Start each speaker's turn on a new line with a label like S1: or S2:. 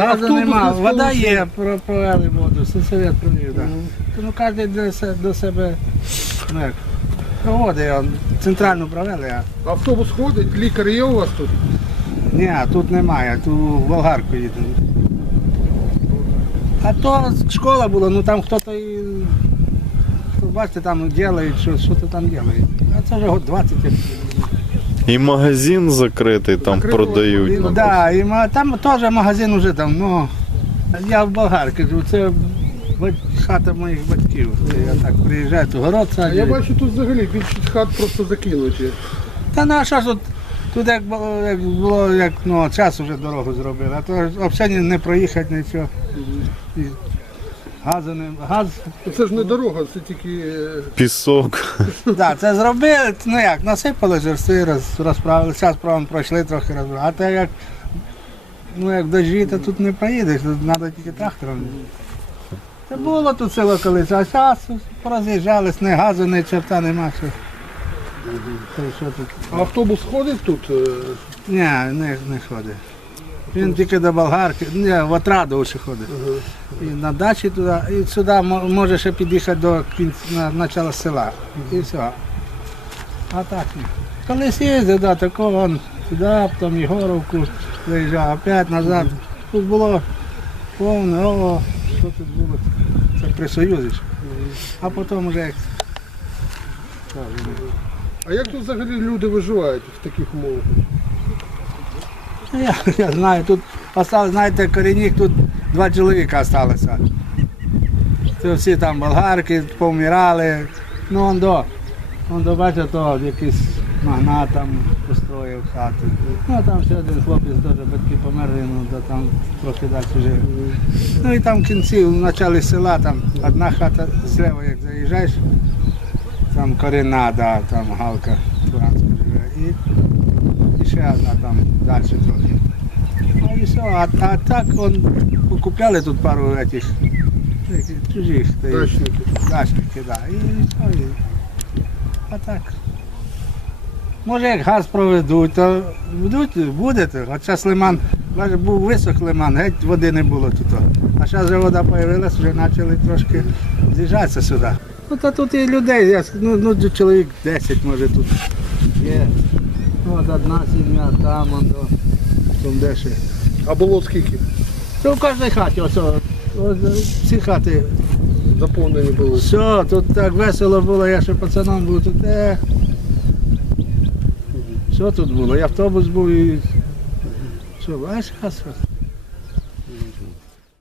S1: газу
S2: автобус
S1: нема, вода є, провели воду, сельсовет провів, так. Ну кожен до, се- до себе ну, як, проводить, он, центральну провели, а
S2: Автобус ходить, лікар є у вас тут?
S1: ні, тут немає, тут в болгарку їдемо. А то школа була, ну там хтось і. хто, Бачите, там ділають, що, що то там ділають. А це вже год 20 як.
S3: І магазин закритий там
S2: Закритого
S3: продають.
S2: магазину.
S1: Да, і ма- там теж магазин уже давно. Я в Болгар кажу, це бать- хата моїх батьків. Я так приїжджаю, то город
S2: А я бачу, тут взагалі більшість хат просто закинуті.
S1: Та на що ж тут, тут як було, як було, як ну, час вже дорогу зробили, а то ж взагалі не проїхати нічого. І газу не газ.
S2: Це ж не дорога, це тільки е,
S3: Пісок.
S1: Да, це зробили, ну як, насипали жерси, роз, розправили, зараз правом пройшли трохи розправили. А те як, ну як дожі, то тут не проїдеш, тут треба тільки трактором. Це було тут село колись, а зараз пороз'їжджались, ні газу, ні черта нема. Що. Та й що тут?
S2: А автобус ходить тут. е,
S1: Ні, не, не ходить. Він тільки до болгарки, ні, в Отраду ще ходить. І на дачі туди, і сюди може ще під'їхати до кінця, на, начала села. І все. А так. Колись їздив, да, такого он сюди, потім Єгоровку виїжджав, опять назад. Тут було повне, о, що тут було? Це при Союзі. ж. А потім вже як.
S2: А як тут взагалі люди виживають в таких умовах?
S1: Ну, Я, я знаю, тут осталось, знаєте, корінник, тут два чоловіка залишилося. Це всі там болгарки повмирали. Ну, он до, он до, бачите, то якийсь магнат там построїв хату. Ну, а там ще один хлопець теж батьки померли, ну, то там трохи далі жив. Ну і там в кінці, в началі села, там одна хата зліва, як заїжджаєш, там корінна, да, там галка Туранська живе. Ще одна там далі трохи. Ну і все, а, а так он, купляли тут пару этих чужих
S2: Дачники.
S1: дачники, да. І все, і, а так. Може як газ проведуть, то будуть, будете. От зараз лиман, був висох лиман, геть води не було тут. А зараз вже вода з'явилася, вже почали трошки з'їжджатися сюди. Ну та тут і людей, я ну, ну чоловік 10 може тут є. Ну, От одна сім'я, там, он, там де ще.
S2: А було скільки?
S1: Це в кожній хаті, ось, ось, всі хати.
S2: Заповнені були.
S1: Все, тут так весело було, я ще пацаном був тут. Е. Що тут було? І автобус був і. все, а зараз